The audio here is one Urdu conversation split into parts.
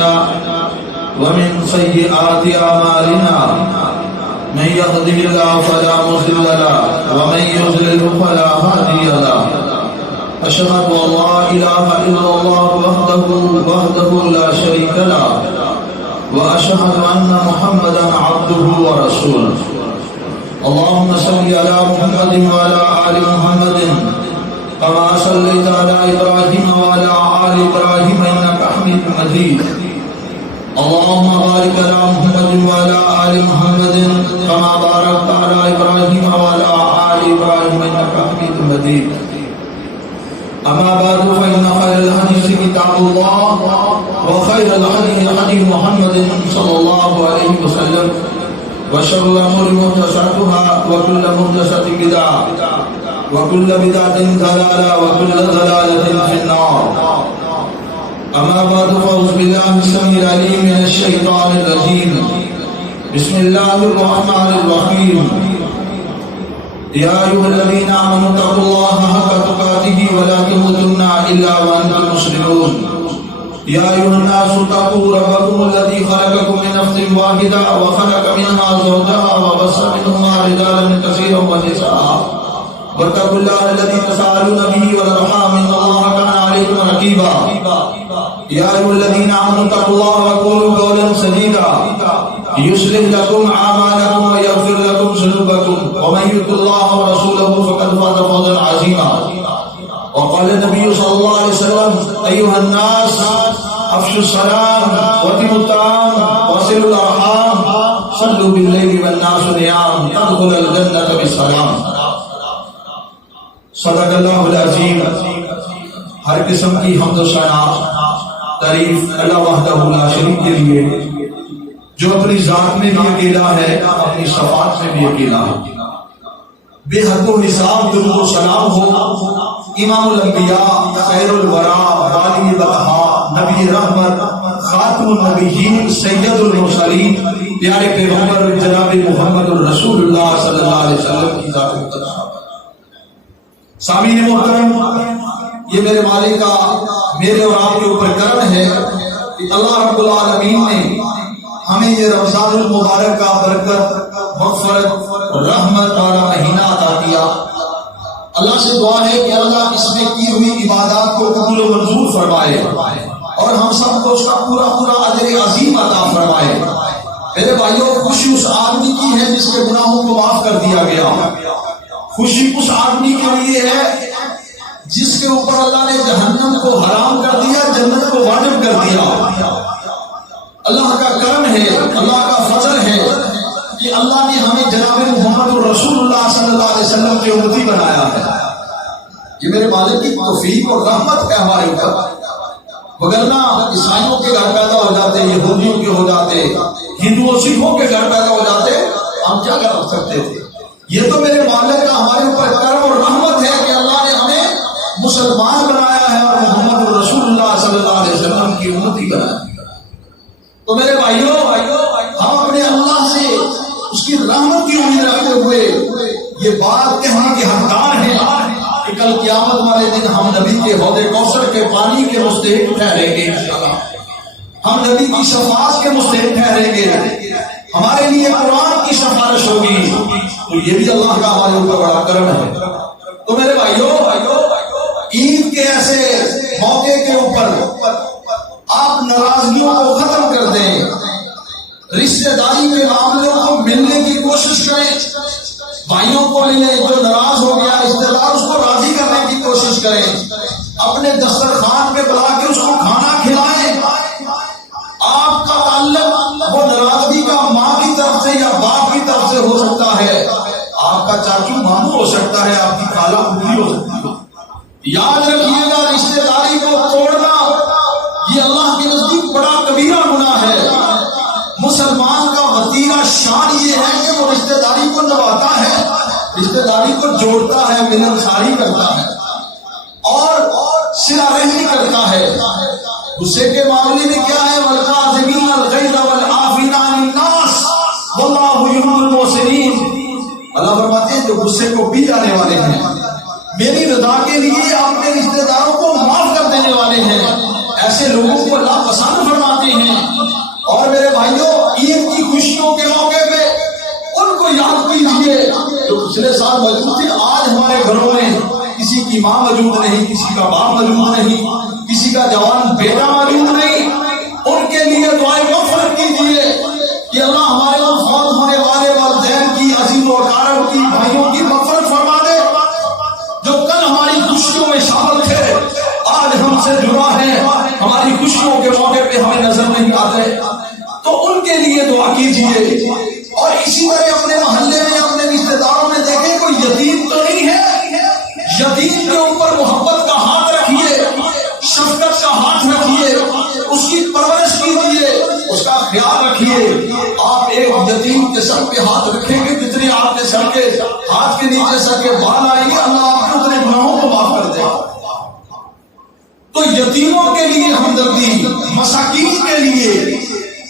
أنفسنا ومن سيئات أعمالنا من يهده الله فلا مضل له ومن يضلل فلا هادي له أشهد أن لا إله إلا الله وحده لا شريك له وأشهد أن محمدا عبده ورسوله اللهم صل على محمد وعلى آل محمد كما صليت على إبراهيم وعلى آل إبراهيم إنك حميد مجيد اللهم بارك على محمد وعلى آل محمد كما باركت على إبراهيم وعلى آل إبراهيم إنك حميد مجيد أما بعد فإن خير الحديث كتاب الله وخير الهدي هدي محمد صلى الله عليه وسلم وشر الأمور محدثاتها وكل محدثة بدعة وكل بدعة ضلالة وكل ضلالة في النار أما بعد فأعوذ بالله السميع العليم من الشيطان الرجيم بسم الله الرحمن الرحيم يا أيها الذين آمنوا اتقوا الله حق تقاته ولا تموتن إلا وأنتم مسلمون يا أيها الناس اتقوا ربكم الذي خلقكم من نفس واحدة وخلق منها زوجها وبث منهما رجالا كثيرا ونساء واتقوا الله الذي تساءلون به والأرحام إن الله كان عليكم رقيبا يا أيها الذين آمنوا اتقوا الله وقولوا قولا سديدا يصلح لكم أعمالكم ويغفر لكم ذنوبكم ومن يطع الله ورسوله فقد فاز فوزا عظيما وقال النبي صلى الله عليه وسلم أيها الناس أفشوا السلام وأطعموا الطعام وصلوا الأرحام صلوا بالليل والناس نيام تدخل الجنة بالسلام صدق اللہ العظیم. ہر قسم کی حمد و ثنا تعریف اللہ وحدہ لا شریک کے لیے جو اپنی ذات میں بھی اکیلا ہے اپنی صفات میں بھی اکیلا ہے. بے حد و حساب درود و سلام ہو امام الانبیاء خیر الورا غالب بقا نبی رحمت خاتم النبیین سید المرسلین پیارے پیغمبر جناب محمد الرسول اللہ صلی اللہ علیہ وسلم کی ذات مقدس. سامعین محترم، یہ میرے مالک کا میرے اور آپ کے اوپر کرم ہے کہ اللہ رب العالمین نے ہمیں یہ رمضان المبارک کا برکت مغفرت رحمت والا مہینہ عطا کیا. اللہ سے دعا ہے کہ اللہ اس میں کی ہوئی عبادات کو قبول و منظور فرمائے اور ہم سب کو اس کا پورا پورا اجر عظیم عطا فرمائے. میرے بھائیوں، خوشی اس آدمی کی ہے جس کے گناہوں کو معاف کر دیا گیا. خوشی اس آدمی کے لیے ہے جس کے اوپر اللہ نے جہنم کو حرام کر دیا، جنت کو واجب کر دیا. اللہ کا کرم ہے، اللہ کا فضل ہے کہ اللہ نے ہمیں جناب محمد الرسول اللہ صلی اللہ علیہ وسلم کی امتی بنایا ہے. یہ میرے مالک کی توفیق اور رحمت ہے ہمارے اوپر. وگرنہ عیسائیوں کے گھر پیدا ہو جاتے، یہودیوں کے ہو جاتے، ہندوؤں سکھوں کے گھر پیدا ہو جاتے، ہم کیا کر سکتے تھے؟ یہ تو میرے مالک کا ہمارے اوپر کرم اور رحمت ہے کہ اللہ نے ہمیں مسلمان بنایا ہے اور محمد الرسول اللہ صلی اللہ علیہ وسلم کی امتی بنایا. تو میرے بھائیوں، ہم اپنے اللہ سے اس کی رحمت کی امید رکھتے ہوئے یہ بات کہنے کے حقدار ہیں کہ کل قیامت والے دن ہم نبی کے حوض کوثر کے پانی کے مستحق ٹھہریں گے انشاءاللہ. ہم نبی کی شفاعت کے مستحق ٹھہریں گے. ہمارے لیے قرآن کی سفارش ہوگی. تو یہ بھی اللہ کا ہمارے اوپر بڑا کرم ہے. تو میرے بھائیوں، عید کے ایسے موقع کے اوپر آپ ناراضگیوں کو ختم کر دیں، رشتہ داری کے معاملوں کو ملنے کی کوشش کریں، بھائیوں کو ملیں، جو ناراض ہو گیا رشتہ دار اس کو راضی کرنے کی کوشش کریں، اپنے دسترخوان پہ بلا کے اس کو کھانا کھلائیں. آپ کا تعلق وہ ناراضگی کا ماں کی طرف سے یا باپ کی طرف سے ہو سکتا ہے، آپ کا چاچو ماموں ہو سکتا ہے، آپ کی خالہ پھوپھی ہو سکتی ہے. یاد رکھیے گا، رشتہ داری کو توڑنا یہ اللہ کے نزدیک بڑا کبیرہ گناہ ہے. مسلمان کا وطیرہ شان یہ ہے کہ وہ رشتہ داری کو نبھاتا ہے، رشتہ داری کو جوڑتا ہے، ملنساری کرتا ہے اور صلہ رحمی کرتا ہے. غصے کے معاملے میں کیا ہے؟ والکاظمین الغیظ والعافین عن الناس واللہ یحب المحسنین. اللہ فرماتے ہیں جو غصے کو پی جانے والے ہیں، میری رضا کے لیے اپنے رشتہ داروں کو معاف کر دینے والے ہیں، ایسے لوگوں کو اللہ پسند فرماتے ہیں. پچھلے سال موجود تھے، آج ہمارے گھروں میں کسی کی ماں موجود نہیں، کسی کا باپ موجود نہیں، کسی کا جوان بیٹا موجود نہیں. ان کے لیے دعائیں مغفرت کیجیے کہ اللہ ہمارے فوت ہونے والے والدین کی، عزیز و اقارب کی، بھائیوں کی مغفرت فرما دے. جو کل ہماری خوشیوں میں شامل تھے آج ہم سے جدا ہیں، ہماری خوشیوں کے موقع پہ ہمیں نظر نہیں آتے، تو ان کے لیے دعا کیجیے. اور اسی طرح اپنے محلے میں، اپنے رشتے داروں میں دیکھیں کوئی یتیم تو نہیں ہے، یتیم کے اوپر محبت کا ہاتھ رکھیے، شفقت کا ہاتھ رکھیے، اس کی پرورش کیجیے، اس کا خیال رکھیے. آپ ایک یتیم کے سر پہ ہاتھ رکھیں گے، جتنے آپ کے سر کے ہاتھ کے نیچے سر کے بال آئیں گے، اللہ آپ کے اتنے گناہوں کو معاف کر دے. تو یتیموں کے لیے ہمدردی، مساکین کے لیے،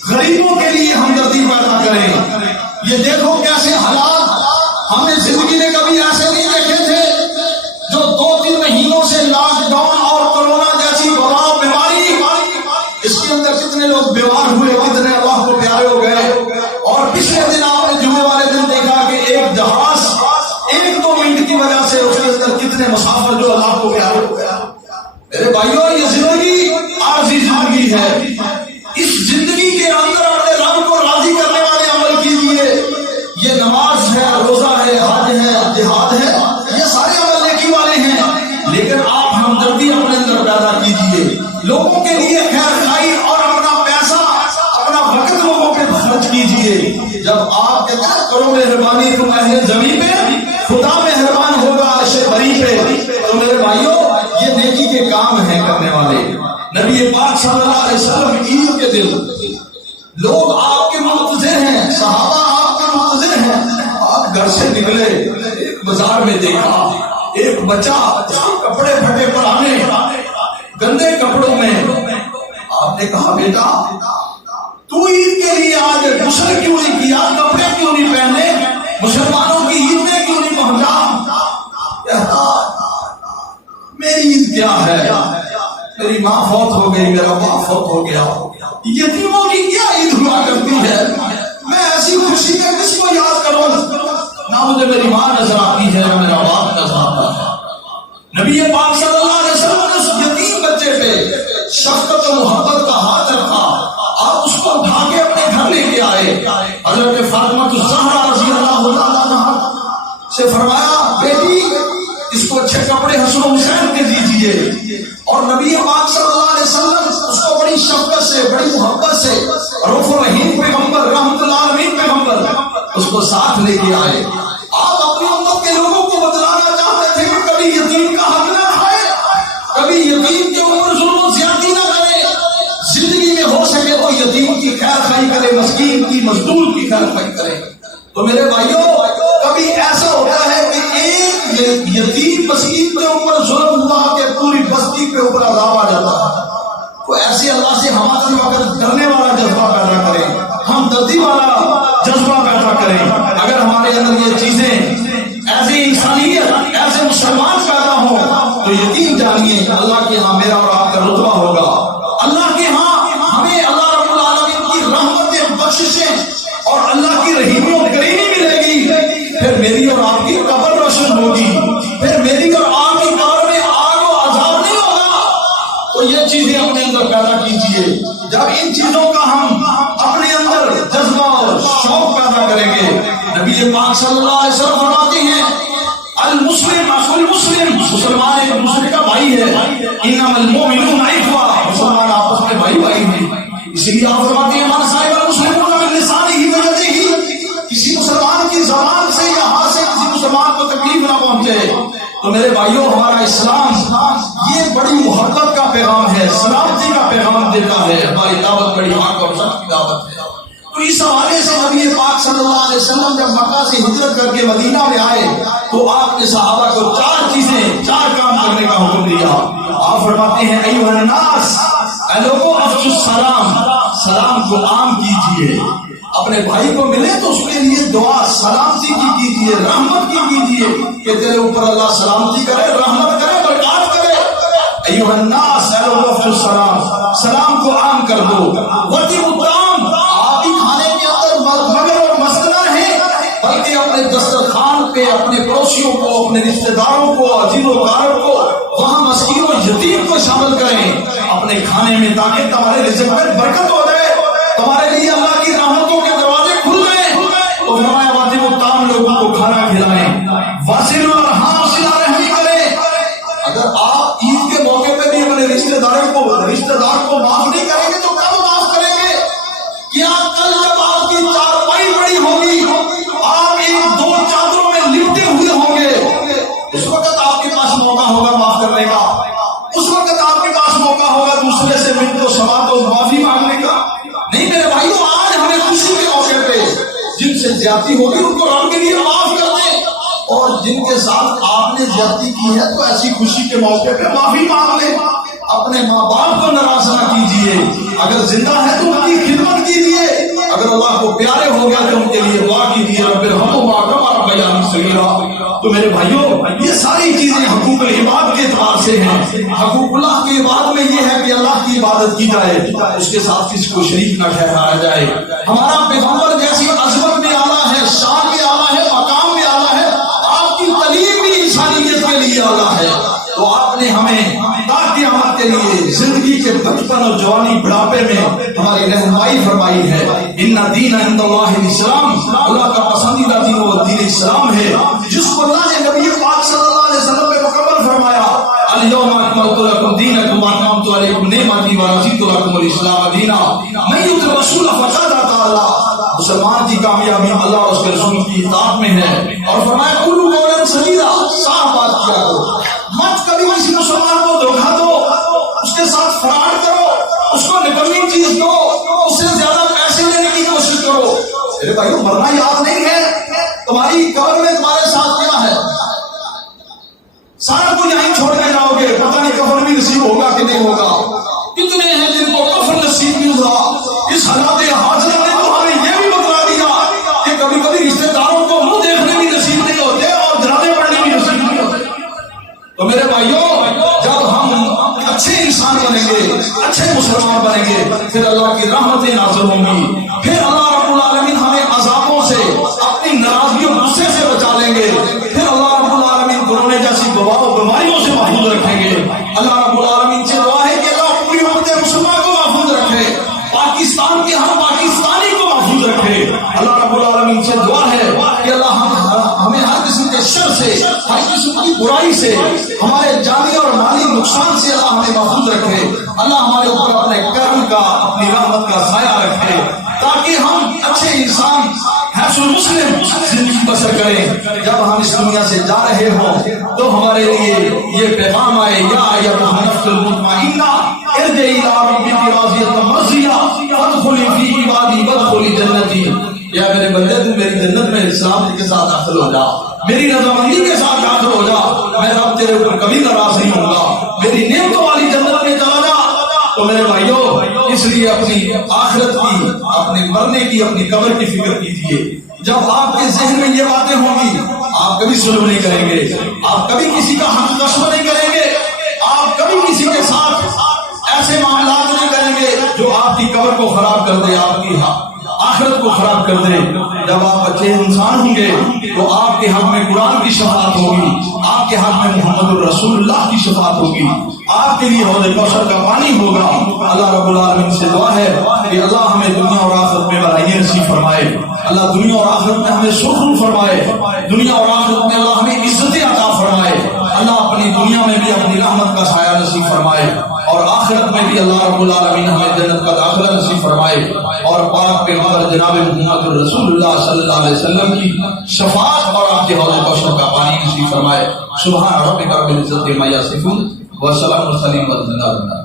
غریبوں کے لیے ہمدردی پیدا کریں. یہ دیکھو کیسے حالات ہم نے زندگی میں کبھی ایسے نہیں دیکھے تھے. جو 2-3 مہینوں سے لاک ڈاؤن اور کورونا جیسی وبا بیماری، اس کے اندر کتنے لوگ بیمار ہوئے، کتنے اللہ کو پیارے ہو گئے. اور پچھلے دن آپ نے جمعے والے دن دیکھا کہ ایک جہاز 1-2 منٹ کی وجہ سے اس کے اندر کتنے مسافر جو اللہ کو پیارے ہو گیا. میرے بھائیوں، یہ زندگی عارضی زندگی ہے. اس زندگی کے اندر اپنے رب کو راضی کرنے والے عمل کیجیے. یہ نماز ہے، روزہ ہے، حج ہے، جہاد ہے، یہ سارے عمل نیکی والے ہیں، لیکن آپ ہمدردی اپنے اندر پیدا کیجیے. لوگوں کے لیے خیر خائی اور اپنا پیسہ، اپنا وقت لوگوں پہ خرچ کیجیے. جب آپ کہتے ہیں کرو مہربانی تم اہل زمین پہ، خدا مہربان ہوگا عرش بری پہ. تو میرے بھائیوں، یہ نیکی کے کام ہیں کرنے والے. نبی پاک صلی اللہ علیہ وسلم عید کے دن لوگ آپ کے منتظر ہیں، صحابہ آپ کے منتظر ہیں. آپ گھر سے نکلے، ایک بازار میں دیکھا ایک بچہ، اس کے کپڑے پھٹے پرانے، گندے کپڑوں میں. آپ نے کہا بیٹا تو عید کے لیے آج غسل کیوں نہیں کیا، کپڑے کیوں نہیں پہنے، مسلمانوں کی عید میں کیوں نہیں پہنچا؟ کہتا میری عید کیا ہے، میری ماں فوت ہو گئی، میرا باپ فوت ہو گیا، یتیموں کی کیا عید ہوا کرتی ہے، میں ایسی خوشی میں کس کو یاد کروں؟ نہ مجھے میری ماں نظر آتی ہے، نہ میرا باپ نظر آتا ہے. نبی پاک صلی اللہ علیہ وسلم نے اس یتیم بچے پہ شفقت و محبت کا ہاتھ رکھا. آپ اس کو اٹھا کے اپنے گھر لے کے آئے. حضرت فاطمہ الزہرا رضی اللہ تعالیٰ عنہا سے فرمایا بیٹی اس کو اچھے کپڑے حسن و حسین کے دیجیے. اور نبی پاک صلی اللہ علیہ وسلم اس کو بڑی شفقت سے، بڑی محبت سے، رؤوف الرحیم پیغمبر، رحمت اللہ عالمین پیغمبر، اس کو ساتھ لے کے آئے. آپ اپنی امت کے لوگوں کو بتلانا چاہتے تھے کہ کبھی یتیم کا حق نہ کھائے، کبھی یتیم کے اوپر ظلم و زیادتی نہ کرے. زندگی میں ہو سکے تو یتیم کی خیر خائی کرے، مسکین کی، مزدور کی خیر خائی کرے. تو میرے بھائیوں، کبھی ایسا ہوتا ہے کہ ایک یتیم مسکین کے اوپر ظلم ہوا کہ پوری بستی کے اوپر عذاب آ جاتا ہے. تو ایسے اللہ سے ہمارے وقت ڈرنے والا جذبہ پیدا کرے، ہمدردی والا جذبہ پیدا کرے. اگر ہمارے اندر یہ چیزیں ایسے انسانیت، ایسے مسلمان پیدا ہوں تو یقین جانیے اللہ کے ہاں میرا اور آپ کا رتبہ ہوگا. اللہ کے ہاں ہمیں اللہ رب العالمین کی رحمتیں، بخششیں اور اللہ کی رحیمی و کریمی ملے گی. پھر میری اور آپ کی قبر روشن ہوگی، پھر میری اور آپ کی قبر میں آگ و عذاب نہیں ہوگا. تو یہ چیزیں اپنے اندر پیدا کیجیے. جب ان چیزوں کا ہم اپنے اندر جذبہ اور شوق پیدا کریں گے، نبی پاک صلی اللہ علیہ وسلم فرماتے ہیں المسلم اخو المسلم، مسلمان ایک دوسرے کا بھائی ہے. انما المؤمنون اخوہ، مسلمان آپس میں بھائی بھائی ہیں. اس لیے آپ فرماتے ہیں من صاحب المسلمون من لسانہ ویدہ، کسی مسلمان کی زبان سے یا ہاتھ سے کسی مسلمان کو تکلیف نہ پہنچے. تو میرے بھائیوں، ہمارا اسلام یہ بڑی محبت کا پیغام ہے، سلامتی کا پیغام دیتا ہے. ہماری دعوت بڑی حق اور سخت کی دعوت ہے. تو اس حوالے سے نبی پاک صلی اللہ علیہ وسلم جب مکہ سے ہجرت کر کے مدینہ میں آئے تو آپ نے صحابہ کو 4 چیزیں، 4 کام کرنے کا حکم دیا. آپ فرماتے ہیں ایھا الناس، اے لوگوں افشوا السلام، سلام کو عام کیجیے. اپنے بھائی کو ملے تو اس کے لیے دعا سلامتی کی کیجیے، رحمت کی کیجیے کہ تیرے اوپر اللہ سلامتی کرے، رحمت کرے، برکات کرے. ایھا الناس، اے لوگوں افشوا السلام، سلام کو عام کر دو. وَأَطِعِمُوا الطَّعَامَ، آپ بھی کھانے کے اندر مگر اور مست نہ رہیں بلکہ اپنے دسترخوان پہ اپنے پڑوسیوں کو، اپنے رشتہ داروں کو، عزیز و اقارب کو، وہاں مسکین و یتیم کو شامل کریں اپنے کھانے میں، تاکہ تمہارے رزق میں برکت ہو جائے، تمہارے لیے اللہ کی رحمتوں کے دروازے کھل جائیں۔ تو فرمایا واجب الطعام لوگوں کو کھانا کھلائیں، واصل الارحام صلہ رحمی کریں۔ اگر آپ عید کے موقع پہ بھی اپنے رشتہ دار کو معاف نہیں کریں گے تو کب معاف کریں گے؟ کیا کل جب آپ کی چارپائی پڑی ہوگی، آپ ایک دو چادروں میں لپٹے ہوئے ہوں گے، اس وقت آپ کے پاس موقع ہوگا معاف کرنے کا، اس وقت آپ کے پاس موقع ہوگا دوسرے سے منت و سماعت و معافی مانگنے کا۔ نہیں میرے بھائیو، آج ہمیں خوشی کے موقع پہ جن سے زیادتی ہوگی ان کو رب کے لیے معاف کر دیں، اور جن کے ساتھ آپ نے زیادتی کی ہے تو ایسی خوشی کے موقع پہ معافی مانگ لیں۔ اپنے ماں باپ کو ناراض نہ کیجیے، اگر زندہ ہے تو ان کی خدمت کیجیے، اگر اللہ کو پیارے ہو گیا تو ان کے لیے دعا کیجیے، رب ارحمہما کما ربیانی صغیرا۔ تو میرے بھائیوں، یہ ساری چیزیں حقوق العباد کے اعتبار سے ہیں۔ حقوق اللہ کے عبادت میں یہ ہے کہ اللہ کی عبادت کی جائے، اس کے ساتھ کسی کو شریک نہ ٹھہرایا جائے۔ ہمارا پیغمبر جیسی عظمت میں اعلیٰ ہے، شان میں اعلیٰ ہے، مقام میں اعلیٰ ہے، آپ کی تعلیم بھی انسانیت کے لیے اعلیٰ ہے۔ تو آپ نے ہمیں قیامت کے لیے زندگی کے بچپن اور جوانی بڑھاپے میں ہماری رہنمائی فرمائی ہے۔ ان دین عند اللہ الاسلام، اللہ کا پسندیدہ دین وہ دین اسلام ہے، جس کو اللہ نے نبی پاک صلی اللہ علیہ وسلم پہ مکمل فرمایا، الیوم اکملت لکم دینکم واتممت علیکم نعمتی ورضیت لکم الاسلام دینا، من یطع الرسول فقد اطاع اللہ۔ مسلمان کی کامیابی اللہ اور اس کے رسول کی اطاعت میں ہے، اور فرمایا قولوا قولا سدیدا، صاف بات کیا کرو، مت کبھی کسی مسلمان کو دھوکہ دو، اس کے ساتھ فراڈ کرو، اس کو نکمی چیز دو، اس سے زیادہ پیسے لینے کی کوشش کرو۔ میرے بھائیو، مرنا یاد نہیں ہے؟ تمہاری قبر میں تمہارے ساتھ کیا ہے؟ سارا کچھ یہیں چھوڑ کے جاؤ گے، پتہ نہیں کفن بھی نصیب ہوگا کہ نہیں ہوگا۔ کتنے ہیں جن کو کفن نصیب نہیں ہوا؟ اس حالات حاضرہ نے تو ہمیں یہ بھی بتلا دیا کہ کبھی کبھی رشتے داروں کو منہ دیکھنے بھی نصیب نہیں ہوتے اور جنازے پڑھنے بھی نصیب نہیں ہوتے۔ تو میرے بھائیوں، جب ہم اچھے انسان بنیں گے، اچھے مسلمان بنیں گے، پھر اللہ کی رحمتیں نازل ہوں گی، پھر اللہ رب العالمین ہمیں عذابوں سے، اپنی ناراضگیوں غصے سے بچا لیں گے، پھر اللہ رب العالمین کورونا جیسی وبا و بیماریوں سے محفوظ رکھیں گے۔ اللہ رب العالمین سے دعا ہے کہ اللہ پوری امت مسلمان کو محفوظ رکھے، پاکستان کے ہر پاکستانی کو محفوظ رکھے۔ اللہ رب العالمین سے دعا ہے کہ اللہ ہمیں ہر قسم کے شر سے، ہر قسم کی برائی سے، ہمارے جانی اور مالی نقصان سے اللہ ہمیں محفوظ رکھے۔ اللہ ہمارے اوپر اپنے کرم کا، اپنی رحمت کا سایہ رکھے، تاکہ ہم اچھے انسان حیث المسلم زندگی بسر کریں۔ جب ہم اس دنیا سے جا رہے ہوں تو ہمارے لیے یہ پیغام آئے، یا ایھا النفس المطمئنہ ارجعی الی ربک راضیۃ مرضیہ فادخلی فی عبادی وادخلی جنتی۔ یا میرے بندے، تم میری جنت میں اسلام کے ساتھ داخل ہو جا، میری رضامندی کے ساتھ داخل ہو جا، میں رب تیرے اوپر کبھی ناراض نہیں ہوں گا، میری نعمتوں والی جنت میں چلا جا۔ تو میرے بھائیوں، اس لیے اپنی آخرت کی، اپنے مرنے کی، اپنی قبر کی فکر کیجیے۔ جب آپ کے ذہن میں یہ باتیں ہوں گی، آپ کبھی ظلم نہیں کریں گے، آپ کبھی کسی کا حق غصب نہیں کریں گے، آپ کبھی کسی کے ساتھ ایسے معاملات نہیں کریں گے جو آپ کی قبر کو خراب کر دے، آپ کی آخرت کو خراب کر دے۔ جب آپ اچھے انسان ہوں گے تو آپ کے حق میں قرآن کی شفاعت ہوگی، آپ کے حق میں محمد الرسول اللہ کی شفاعت ہوگی، آپ کے لیے حوض کوثر کا پانی ہوگا۔ اللہ رب العالمین سے دعا ہے کہ اللہ ہمیں دنیا اور آخرت میں بھلائی نصیب فرمائے، اللہ دنیا اور آخرت میں ہمیں سکون فرمائے، دنیا اور آخرت میں اللہ ہمیں عزت عطا فرمائے، اللہ اپنی دنیا میں بھی اپنی رحمت کا سایہ نصیب فرمائے، اور آخرت میں بھی اللہ رب العالمین ہمیں جنت کا داخلہ نصیب فرمائے، اور پاک پیغمبر جناب محمد الرسول اللہ صلی اللہ علیہ وسلم کی شفاعت اور آپ کے حوض کوثر کا پانی نصیب فرمائے۔ سبحان ربک رب العزت عما یصفون وسلام علی المرسلین والحمد للہ۔